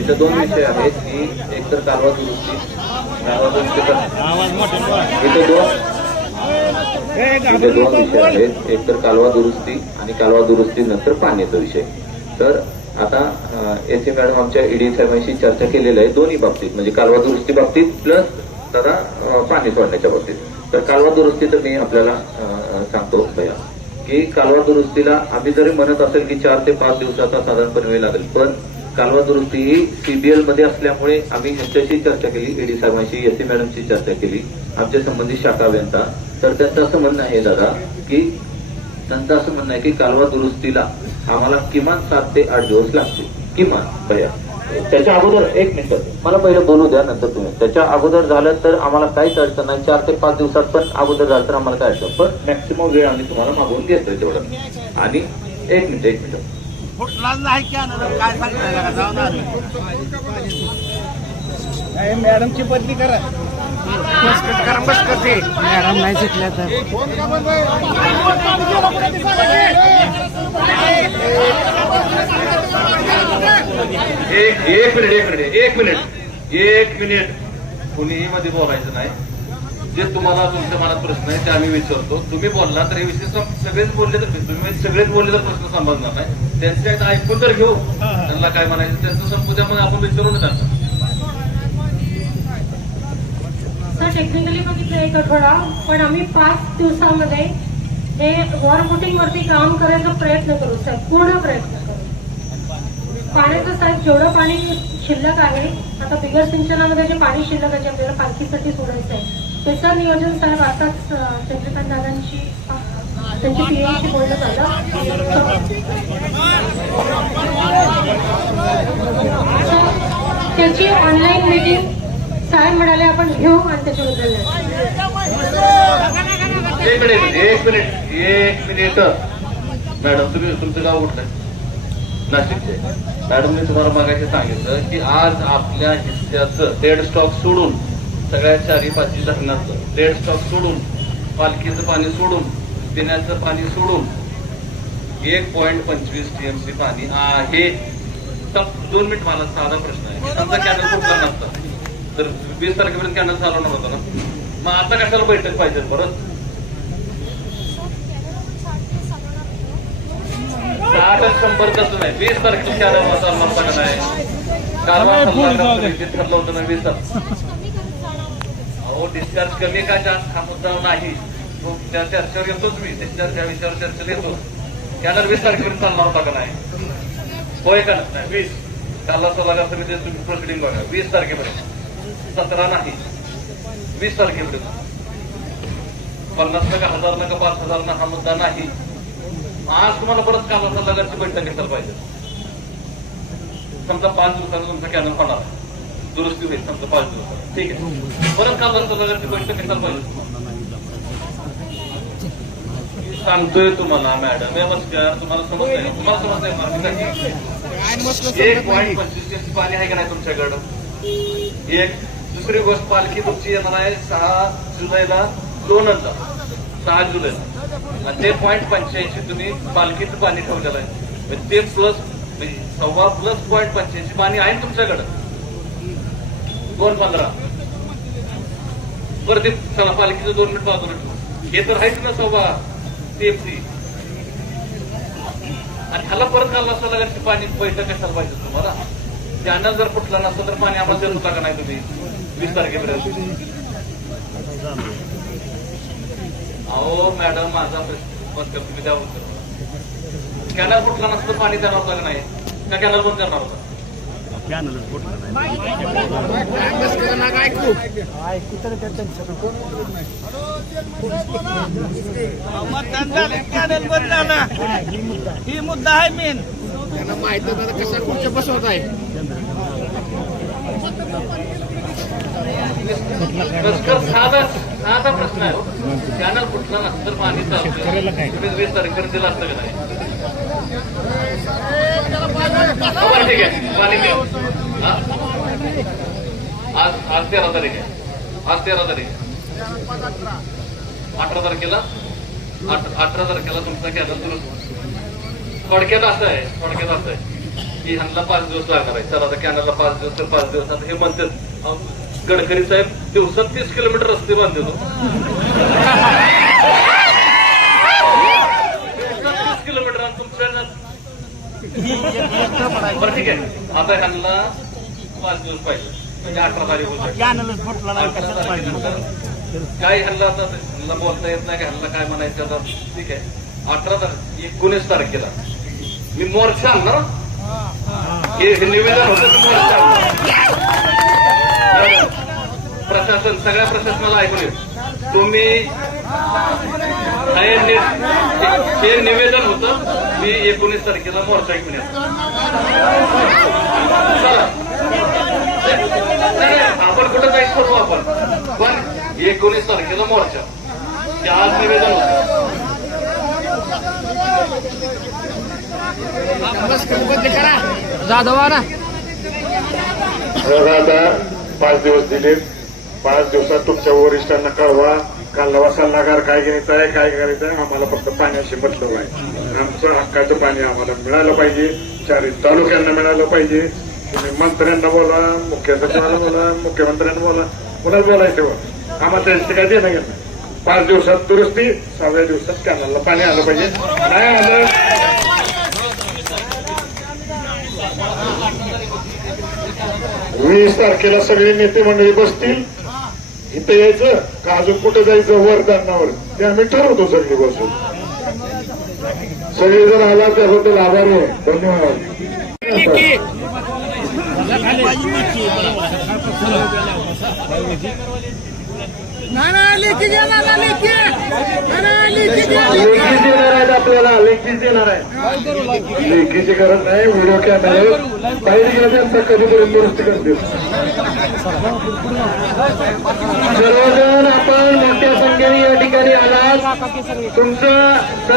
इथं दोन विषय आहेत की एकतर कालवा दुरुस्ती कालवा दुरुस्ती कर- इथं दोन इथे दोन विषय आहेत. एक तर कालवा दुरुस्ती आणि कालवा दुरुस्ती नंतर पाण्याचा विषय. तर आता एस मॅडम आमच्या ईडी साहेबांशी चर्चा केलेली आहे दोन्ही बाबतीत. म्हणजे कालवा दुरुस्ती बाबतीत प्लस दादा पाणी सोडण्याच्या बाबतीत. तर कालवा दुरुस्ती तर मी आपल्याला सांगतो भैया. की कालवा दुरुस्तीला आम्ही जरी म्हणत असेल की चार ते पाच दिवसाचा साधारणपणे वेळ लागेल पण कालवा दुरुस्ती ही सीबीएलमध्ये असल्यामुळे आम्ही यांच्याशी चर्चा केली ईडी साहेबांशी एस मॅडमशी चर्चा केली आमच्या संबंधित शाखा अभियंता तर त्यांचं असं म्हणणं आहे दादा की त्यांचं असं म्हणणं आहे की कालवा दुरुस्तीला आम्हाला किमान सात ते आठ दिवस लागतील. किमान भैया. त्याच्या अगोदर एक मिनिट. मला पहिलं बोलू द्या नंतर तुम्ही. त्याच्या अगोदर झालं तर आम्हाला काहीच अडचण नाही. चार ते पाच दिवसात पण अगोदर झालं तर आम्हाला काय अडचण? पण मॅक्सिमम वेळ आम्ही तुम्हाला मागवून घेतोय तेवढं. आणि एक मिनिट एक मिनिट. काय मॅडमची बदली करा. करा बस करते मॅडम नाही शिकल्या तर एक एक मिनिट एक मिनिट. एक मिनिट. एक मिनिट. कुणीही मध्ये बोलायचं नाही. जे तुम्हाला तुमच्या मनात प्रश्न आहे ते आम्ही विचारतो. तुम्ही बोलला तर हे विषय सगळेच बोलले तर तुम्ही सगळेच बोलले तर प्रश्न संभाळणार नाही. त्यांचे ऐकून तर घेऊ. त्यांना काय म्हणायचं त्यांचं संपू द्या मग आपण विचारून त्यांना टेक्निकली म्हणजे बघितलं एक आठवडा पण आम्ही पाच दिवसामध्ये हे वॉर वरती काम करायचा प्रयत्न करू सर पूर्ण प्रयत्न करू. पाण्याचं साहेब जेवढं पाणी शिल्लक आहे आता बिगर सिंचनामध्ये जे पाणी शिल्लक आहे जे आपल्याला पालखीसाठी सोडायचं आहे त्याचं नियोजन साहेब आताच चंद्रकांत दादांशी त्यांची पीएची झालं. त्याची ऑनलाईन मीटिंग साहेब म्हणाले आपण घेऊ आणि त्याच्याबद्दल. एक मिनिट एक मिनिट एक मिनिट मॅडम तुम्ही तुमचं गाव कुठलं नाशिकचे मॅडम मी तुम्हाला मागायचं सांगितलं की आज आपल्या हिस्स्याचं डेड स्टॉक सोडून सगळ्या चारी पाचवी धरणाचं डेड स्टॉक सोडून पालखीचं पाणी सोडून पिण्याचं पाणी सोडून एक पॉईंट पंचवीस टीएमसी पाणी आहे. तर दोन मिनिट मला साधा प्रश्न आहे. समजा कॅनल कुठला नसतं. तर वीस तारखेपर्यंत कॅनल चालवणार होता ना? मग आता कशाला बैठक पाहिजे परत? साठच संपर्कच नाही? वीस तारखेला कॅनल चालणार होता का नाही? कारवाई ठरलं होतं ना वीस अहो डिस्चार्ज कमी का जास्त? हा मुद्दा नाही. तो त्या चर्चेवर येतोच मी. डिस्चार्ज त्या विषयावर चर्चेला येतो. कॅनल वीस तारखेपर्यंत चालणार होता का नाही? होय का नाही? वीस. काला सल्लागार समिती तुम्ही प्रोसिडिंग बघा. वीस तारखेपर्यंत. सतरा नाही. वीस तारखेपर्यंत पन्नास नका हजार नका पाच हजार ना हा मुद्दा नाही. आज तुम्हाला परत काला सल्लागारची बैठक घेतलं पाहिजे. समजा पाच दिवसानं तुमचा कॅनल होणार. दुरुस्ती होईल समजा पाच दिवसात ठीक आहे. परत काला सल्लागारची बैठक घेतलं पाहिजे. सांगतोय तुम्हाला मॅडम नमस्कार तुम्हाला समजतंय. तुम्हाला समजतंय एक पॉईंट पंचवीस पाणी आहे का नाही तुमच्याकडं? एक दुसरी गोष्ट पालखी तुमची येणार आहे सहा जुलैला लोणंदला सहा जुलैला आणि ते पॉईंट पंच्याऐंशी तुम्ही पालखीचं पाणी ठेवलेलं आहे. म्हणजे ते प्लस म्हणजे सव्वा प्लस पॉईंट पंच्याऐंशी पाणी आहे ना तुमच्याकडं? दोन पंधरा. बरं ते चला पालखीचं दोन मिनिट बाजूला हे तर आहेच ना सव्वा टीएमसी आणि ह्याला परत घालला असता लागेल पाणी बैठक कशाला पाहिजे तुम्हाला? कॅनल जर फुटला नसतं तर पाणी आम्हाला देत होता का नाही तुम्ही. वीस तारखेपर्यंत. अहो मॅडम माझा प्रश्न बंद कर तुम्ही द्या उत्तर. कॅनल फुटला नसतं तर पाणी देणार होता का नाही? का कॅनल बंद करणार होता? कॅनल ही मुद्दा आहे मेन. त्यांना माहीत नाही कशा खुर्च्या बसवत आहे? साधा प्रश्न आहे. कॅनल फुटला नसतं तर पाणी तुम्ही वीस तारखेपर्यंत दिलं असतं का नाही? ठीक आहे. पाणी? आज आज तेरा तारीख आहे. आज तेरा तारीख आहे. अठरा तारखेला? अठ- अठरा तारखेला तुमचा कॅनल दुरुस्त थोडक्यात असं आहे थोडक्यात असं आहे. की ह्यांना पाच दिवस लागणार आहे. चला आता कॅनलला पाच दिवस तर पाच दिवस. आता हे म्हणतात गडकरी साहेब दिवसात तीस किलोमीटर रस्ते बांधतो तीस किलोमीटर आणि तुमच्या बरं ठीक आहे. आता ह्यांना पाच दिवस पाहिजे. म्हणजे अठरा तारीख होत काय ह्यांना आता ह्यांना बोलता येत नाही का ह्यांना काय म्हणायचं आता? ठीक आहे. अठरा तारीख एकोणीस तारखेला. मी मोर्चा आणणार हे हे निवेदन होतं मी मोर्चा आणणार. प्रशासन सगळ्या प्रशासनाला ऐकून येईल. तुम्ही हे हे निवेदन होतं मी एकोणीस तारखेला मोर्चा ऐकून येतो नाही, आपण कुठं जायचं करू आपण? पण एकोणीस तारखेला मोर्चा. ते आज निवेदन होतं. जाधवाना पाच दिवस दिले पाच दिवसात तुमच्या वरिष्ठांना कळवा. कालवा सल्लागार काय घ्यायचं आहे काय करायचं आहे आम्हाला फक्त पाण्याशी मतलब आहे. आमचं हक्काचं पाणी आम्हाला मिळालं पाहिजे. चारी तालुक्यांना मिळालं पाहिजे. तुम्ही मंत्र्यांना बोला मुख्य सचिवाला बोला मुख्यमंत्र्यांना बोला. कुणाला बोलायचं हो? आम्हाला त्यांची काय देणं घेणं? पाच दिवसात दुरुस्ती सहाव्या दिवसात कॅनलला पाणी आलं पाहिजे. नाही आलं वीस तारखेला सगळे नेते मंडळी बसतील. इथं यायचं का अजून कुठे जायचं वर ते आम्ही ठरवतो सगळी बसून. सगळे जण आला त्याबद्दल आभारी आहे. धन्यवाद. लेखीच येणार आहेत आपल्याला लेखीच येणार आहे लेखीची गरज नाही व्हिडिओ कॅमेरे. पाहिजे त्यांचा कधीतरी दुरुस्ती करतील. सर्वजण आपण मोठ्या संख्येने या ठिकाणी आलात. तुमचं